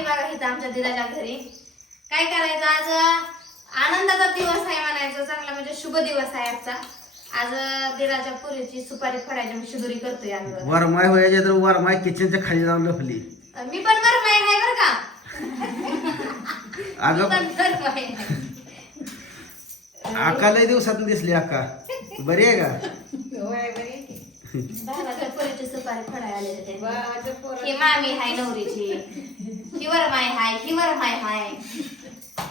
आली बघा इथं आमच्या दिराच्या घरी. काय करायचं आज आनंदाचा दिवस आहे म्हणायचं, चांगला म्हणजे शुभ दिवस आहे आजचा. आज दिराच्या पुरीची सुपारी फोडायची मी शिदुरी करतोय आम्ही बघा. वरमाय व्हायचे तर वरमाय किचनच्या खाली जाऊन लपली. मी पण गरमाई आहे बरं का. अगं पण गरमाई आहे. आका लय दिवसातून दिसली आका. बरी आहे का? भावाच्या पुरीची सुपारी फोडायला आले होते. ही मामी हाय नवरीची, ही वरमाई हाय, ही वरमाई हाय.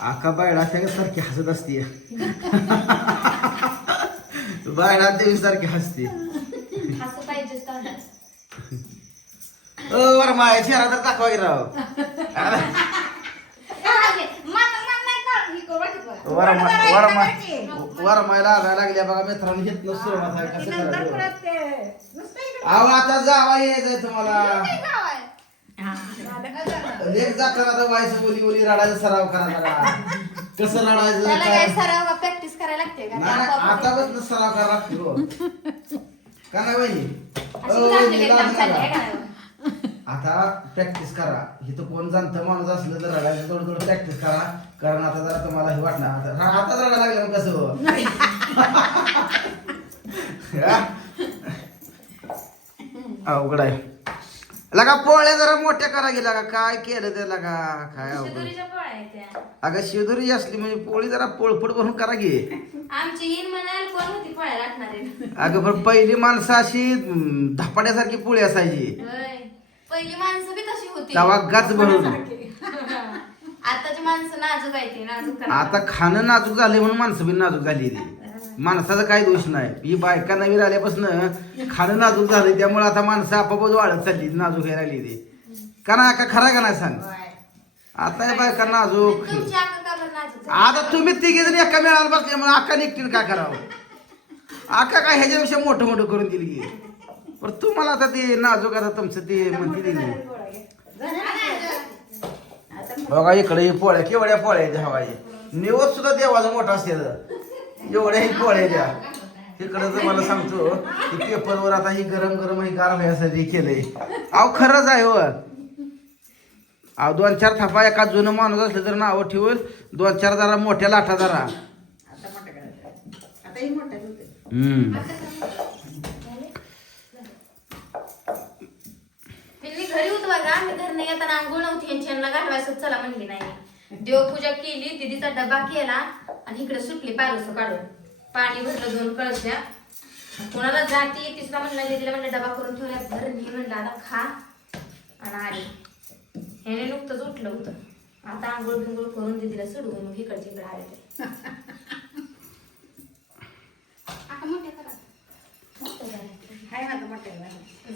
आका बायडा सारखी हसत असते. बायडा देवी सारखी हसते. असं पाहिजेच तोंडात. वरमाय चेहरा तर दाखवा की राव. वरमाय लागायला लागल्या बघा मित्रांनो. घेत नसतो कसं करायचं. अहो आता जावा यायचंय तुम्हाला. लेख जाताना तर व्हायचं बोली बोली रडायचं सराव करा जरा. कसं रडायचं त्याला काय. काय सराव प्रॅक्टिस करायला लागते का? नाही आता बस सराव करा लागतो का नाही वहिनी? अशी लागली का एकदम चालली आहे का नाही? आता प्रॅक्टिस करा. इथं कोण जाणतं माणूस असलं तर रडायचं थोडं थोडं प्रॅक्टिस करा. कारण आता जरा तुम्हाला हे वाटणार आता रडायला लागलं मग कसं अवघड आहे. लगा पोळ्या जरा मोठ्या करा गेला का काय केलं ते लगा काय अवघड. शिदुरीच्या पोळ्या आहेत त्या. अगं शिदुरी असली म्हणजे पोळी जरा पोळपट भरून करा गे. आमची इन म्हणाल कोण होती पोळ्या लाटणारे. अगं पण पहिली माणसं अशी धपाट्यासारखी पोळी असायची. पहिली माणसं बी तशी होती. तवा गच भरून. आताची माणसं नाजूक आहे ती नाजूक करायला. आता खाणं नाजूक झाले म्हणून माणसं बी नाजूक झाली. माणसाचा काही दोष नाही. ही बायका नवीन आल्यापासून खाणं नाजूक झालं त्यामुळे आता माणसं आपोआपच वाढत चालली नाजूक हे राहिली ते. का नाही का खरा का नाही सांग. आता या बायका नाजूक. तुमची आका का बरं नाजूक झाली? आता तुम्ही तिघे जण एका मेळाला बसल्यामुळे आका एकटीने काय करावं. आका काय ह्याच्यापेक्षा मोठं मोठं करून दिली की. पण तुम्हाला आता ते नाजूक आता तुमचं ते म्हणते दिली. बघा इकडे पोळ्या केवढ्या पोळ्या आहेत हवाई. निवत सुद्धा देवाचा मोठा असते. एवढ्या ही पोळ्या द्या तिकडं तर मला सांगतो की पेपरवर आता ही गरम गरम ही गार व्हायसाठी केलंय. अहो खरंच आहे हो. अहो 2-4 थापा एका जुनं माणूस असलं तर नावं ठेवून 2-4 जरा मोठ्या लाटा जरा. घरी होतो बघा. मी घरनं येताना आंघोळ नव्हती यांच्या घालवायचं चला म्हणली नाही. देवपूजा केली, दिदीचा डबा केला आणि इकडे सुटली पारोस काढून. पाणी भरलं 2 कळशा. कोणाला जाती तिसरा म्हणला दिदीला म्हणलं डबा करून ठेवल्या घर मी म्हणलं आता खा आणि आली. ह्याने नुकतंच उठलं होतं. आता आंघोळ बिंघोळ करून दिदीला सोडून मग इकडचे इकडे आले.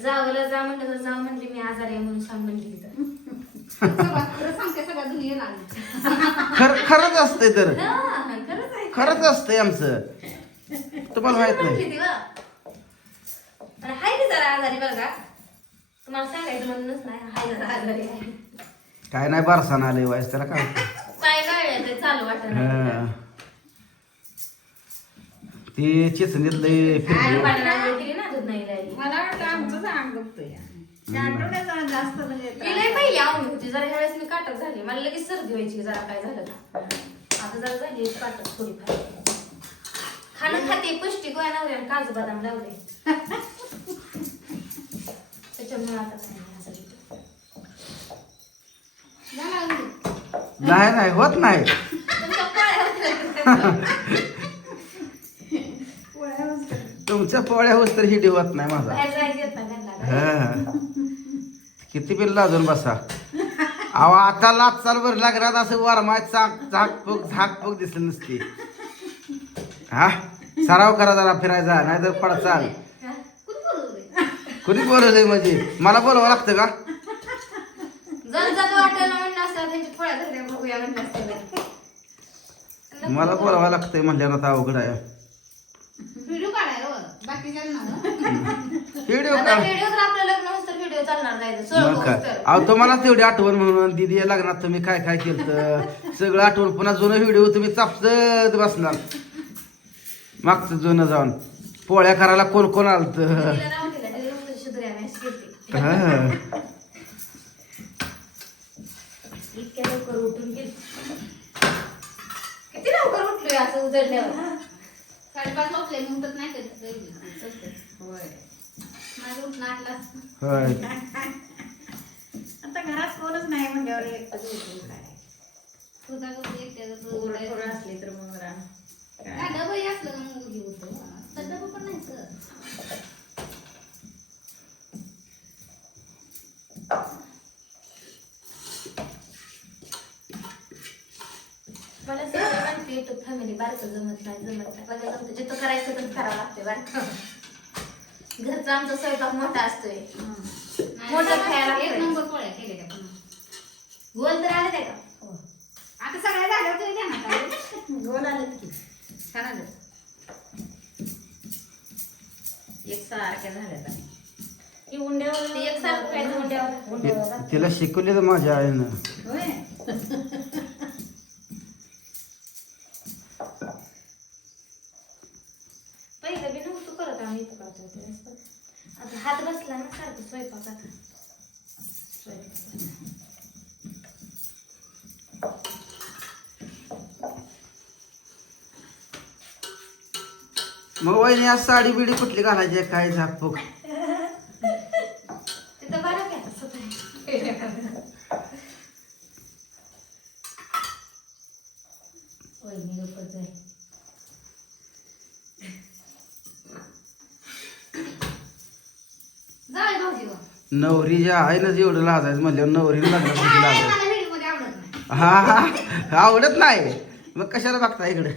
जावला जा म्हणलं तर जाऊ म्हणली मी आजारी आहे म्हणून सांग म्हणली तिथं. खरंच असतंय तर. खरंच आहे. खरंच असतंय आमचं. तुम्हाला माहित नाही. हाय ती जरा आजारी बरं का. तुम्हाला सांगायचं म्हणूनच नाही हाय जरा आजारी आहे. काय नाही बारसाना आलंय वाईस त्याला काय होतं. पाय गाळले ते चालू वाटत हा. ती चिचणीत लय फिरली. केली ना दूध नाही राहिली. मला वाटतं आमचंच अंग दुखतंय. जास्त म्हणजे मी लय पहिली आवडी होती जरा ह्या वेळेस मी काटक झाली. मला लगेच सर्दी व्हायची जरा काय झालं ना. आता जरा झाली काटक थोडीफार. खाणं खाते पौष्टिक वया नवऱ्याने काजू बदाम लावले त्याच्यामुळे आता काय नाही असं होतं. नाही होत नाही. तुमच्या पोळ्या होत्या. तुमच्या पोळ्या होत तर हिडी होत नाही माझा. बाहेर जायचं येत नाही त्यांना. हा. किती बिल लाजून बसा. अहो आता लाच चाल बर लागणार असं वरमाय झाकपूक दिसलं नसते. हा सराव करा जरा फिरायचा नाहीतर पडचाल. कुणी बोलवलंय म्हणजे मला बोलावं लागतं का. जण वाटायला म्हणलं असतं त्यांची पोळ्या धरल्या बघूया म्हणलं असतं. मला बोलावं लागतंय म्हणल्यावर आता अवघड आहे. व्हिडिओ काढाय बाकीच्या व्हिडिओ आता काढ. व्हिडिओ तर आपलं लग्न होतं तर व्हिडिओ चालणार नाही. मग काय अहो तुम्हाला तेवढी आठवण म्हणून दिदी या लग्नात तुम्ही काय काय केलं सगळं आठवण. पुन्हा जुनं व्हिडिओ तुम्ही चापत बसणार. मागचं जुनं जाऊन पोळ्या करायला कोण कोण आलत. इतक्या लवकर उठून गेली. किती लवकर उठलोय असं उजडल्यावर. 5:30 वाजले मी उठत नाही कधी. होय. माझं उठणं 8ला. होय. आता घरात कोणच नाही म्हणल्यावर एकटंच उठून काय. तुझा कसं एकट्याचं पोरं उठायचं. असली तर मग रान. काय डबंही असलं का मग उभी होतं. तर डबं पण नाही सर. मला सगळं म्हणते तो फॅमिली बारकं जमत नाही. बघा जमतं जिथं करायचं तर करावं लागतंय बारकं. घरचा आमचा स्वयंपाक मोठा असतोय. मोठं खायला एक लागतंय. नंबर पोळ्या केल्या त्या पुन्हा. गोल तर आले ते का? आता सगळ्या झाल्या तरी द्या ना. गोल आलं की छान आलं. एकसारख्या झाल्या आता. की उंड्यावर ते एकसारखं खायचं उंड्यावर. तिला शिकवले तर माझ्या आईनं. होय. पहिलं बी नव्हतं करत आम्ही इथं करतो ते. आता हात बसला ना सारखं स्वयंपाकात. मग वहिनी आज साडी बिडी कुठली घालायची आहे? काय झापूक तिथं बरं काय वहिनी लोकच आहे. जाऊ भाऊजी गं. नवरी ज्या आहे ना जेवढं लाजायचं म्हणल्यावर नवरीला लागलं किती लाजायचं. मला व्हिडिओमध्ये आवडत नाही. हा आवडत नाही मग कशाला बघता इकडे.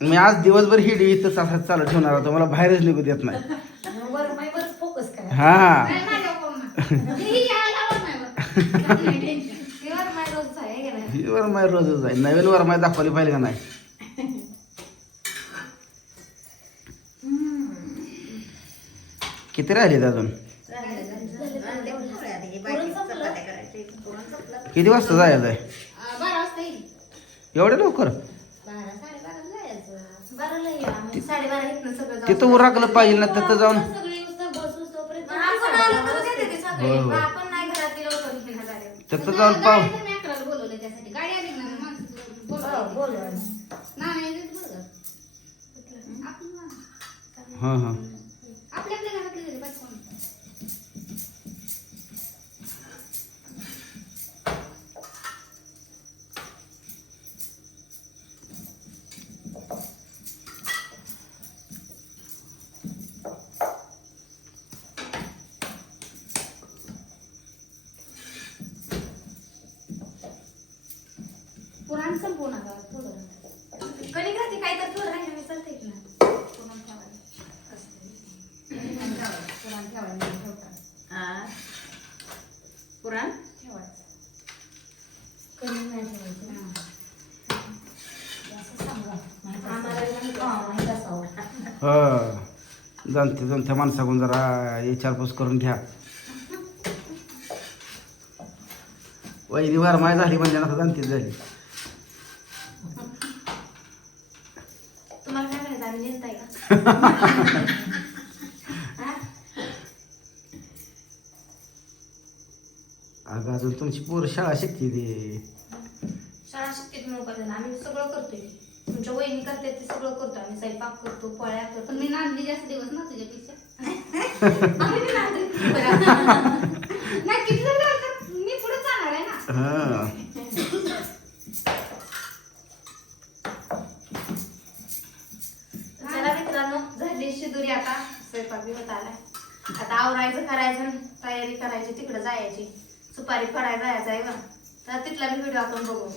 मी आज दिवसभर हिडी इथं असंच चालू ठेवणार होतो. मला बाहेरच निघू देत नाही. वर फोकस करा. हा नाही माझ्यावर करू नका. ही यायला आवडत नाही बरं. नाही टेन्शन. वर माय रोज आहे का नाही. ही वरमाय रोजच आहे. नवीन वरमाय दाखवली पाहिजे का नाही. किती राहिले अजून? किती वाजता जायचं आहे? 12 वाजता येईल. एवढे लवकर? 12-12:30 जायचं. बाराला या आम्ही. 12:30 इथनं सगळं जाऊ. तिथं उरकलं पाहिजे ना तिथं जाऊन. सगळी नुसतं बसू तोपर्यंत आपण आलो तर देते ते सगळे. होय, होय. आपण नाही घरातली लवकर घेणार झाले. तिथं जाऊन पाहू. गाडी तर मी 11ला बोलवलं त्यासाठी. गाडी आली ना मग माणसं बोलवलं. बोल. नाही येत बरं. आपण ना. हां हां आपल्या घरातले घरी पाहिजे कोण. पुराण संपवू नका थोडं. कणी घालते काय तर थोडं राहिलं मी चालतंय की ना. पुराण ठेवायला. पुराण ठेवायला नाही ठेवतात. हा. पुराण ठेवायचं. कणी नाही ठेवायचं. असं सांगा. आम्हाला माहित असावं. हो जाणत्या माणसाकडून जरा विचारपूस करून घ्या. वहिनी वरमाय झाली म्हणजे आता जाणतीच झाली. तुम्हाला काय माहिती आम्ही नेताय का. अगं अजून तुमची पोर शाळा शिकते ते. शाळा शिकते मोबाईल आम्ही सगळं करतोय. तुमच्या वहिनी करते ते सगळं करतो आम्ही. स्वयंपाक करतो, पोळ्या करतो. पण मी नांदली जास्त दिवस ना तुझ्यापेक्षा. आम्ही नांदते. नाही किती जण राहतात, मी पुढे जाणार आहे ना. हा चला मित्रांनो झाली शिदुरी. आता स्वयंपाक बी होत आलाय. आता आवरायचं करायचं तयारी करायची तिकडे जायची. सुपारी फडायला जायचं आहे बा. तर तिथला व्हिडिओ आपण बघू.